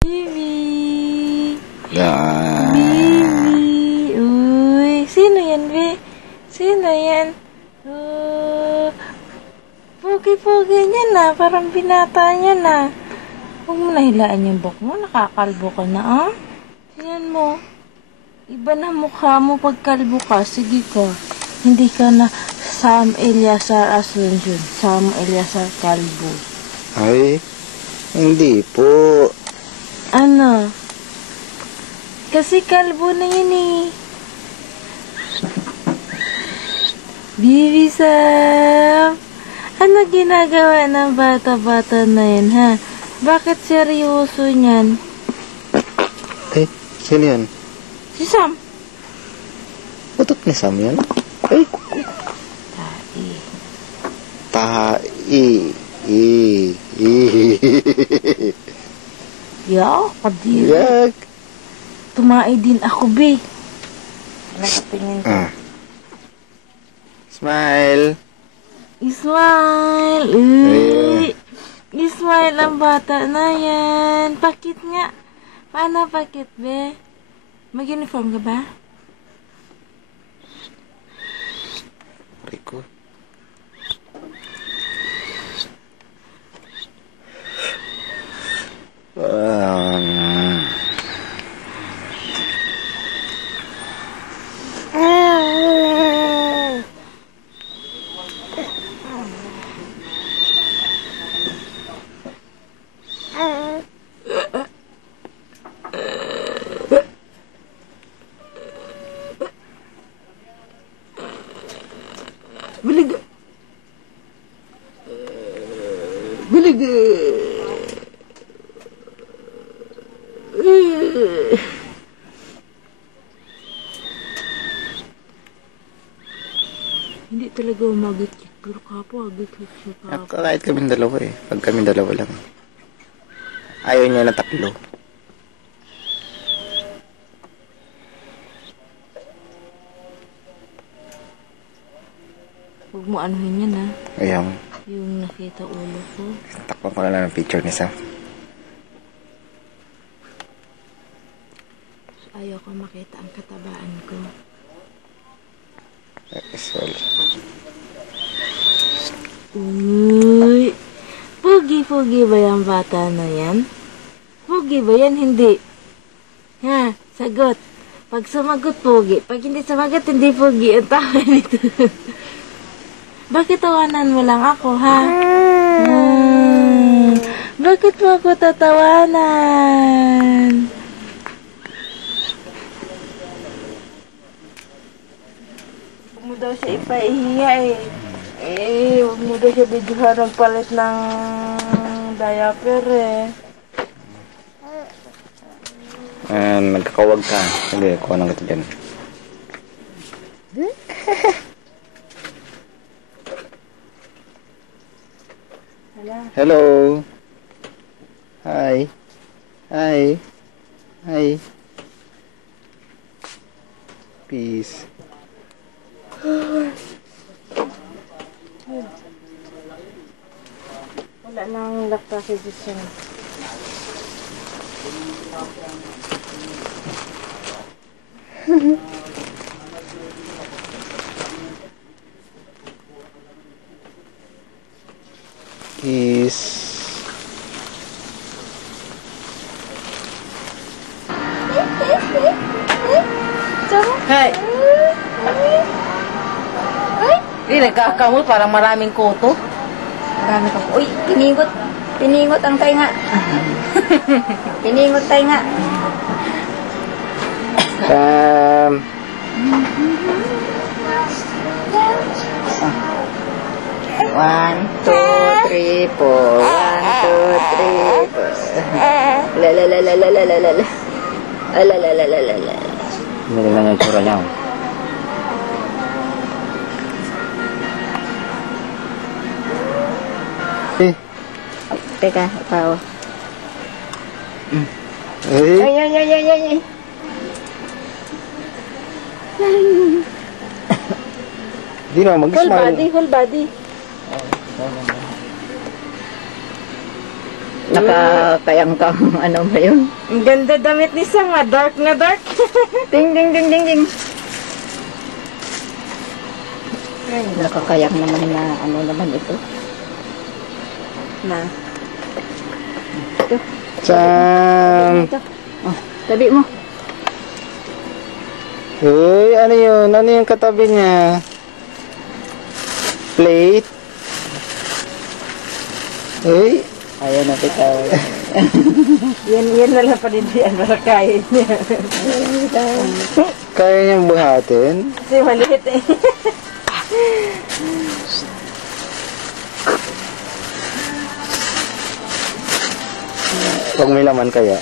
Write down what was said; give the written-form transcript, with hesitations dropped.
Bibi. Yan. Bibi. Uy, sino yan, Bi? Sino yan? Pogi-pogi niya na. Parang binata niya na. Huwag mo nahilaan yung buhok mo. Nakakalbo ka na, ah? Tingnan mo. Iba na mukha mo pag kalbo ka. Sige ka. Hindi ka na Sam Eliasar Asuncion. Sam Eliasar Kalbo. Ay, hindi po. Ano? Kasi kalbo na yun eh. Bibi Sam! Ano ginagawa ng bata-bata na yun, ha? Bakit seryoso niyan? Ay, sino yan? Si Sam. Utot ni Sam yan? Ay. Tai. Yaw, kadiri. Yak. Tumai din ako, Bi. Nakatingin ko. Smile. Ismail! Uy! Ismail ang bata na yan. Pakit nga. Paano pakit, be? Mag-uniform ka ba? Rico. Bilig! Bilig! Hindi talaga umagit-git. Pero kapo, agit-git siya kapo. Kahit kaming dalawa eh. Pag kaming dalawa lang. Ayaw niya na tatlo. Huwag mo anuhin yan, ha? Ayaw. Yung nakita ulo ko. Takpan ko na lang ng picture ni Sam. Ayaw ko makita ang katabaan ko. Sorry. Uy! Pogi-pogi ba yung bata na yan? Pogi ba yan? Hindi. Ha? Sagot. Pag sumagot, pogi. Pag hindi sumagot, hindi pogi. Ang tawa nito. Bakit tawanan mo lang ako, ha? Bakit mo ako tatawanan? Huwag mo daw siya ipahiya eh. Huwag mo daw siya bidyohan nagpalit ng diaper eh. Nagkakawag ka. Hindi, kuha nang kita dyan. Hello. Hi. Hi. Hi. Peace. Wala nang lactasis siya. Peace. Hey! Hindi, nagkakamot. Parang maraming koto. Marami ka po. Uy, piningot. Piningot ang tainga. Piningot tainga. One, two, three, four. 1, 2, 3, 4. La la la la la la la la la. La la la la la la. Hindi lang yung tsura niya. Teka, ikaw. Eh? Ay, ay, ay, ay, ay, ay. Di na, mag-smile. Whole body. Nakakayang kang ano ba yun? Ang ganda damit ni Sam, dark na dark. Ding, ding, ding, ding, ding. Nakakayang naman na ano naman ito. Na. Ito. Sam! Ito. Oh, tabi mo. Uy, ano yun? Ano yung katabi niya? Plate? Uy, Ayaw na bitaw. Yan na lang pa din yan, para kaya niya. kaya niyang buhatin? Kasi maliit eh. Pag may laman kaya.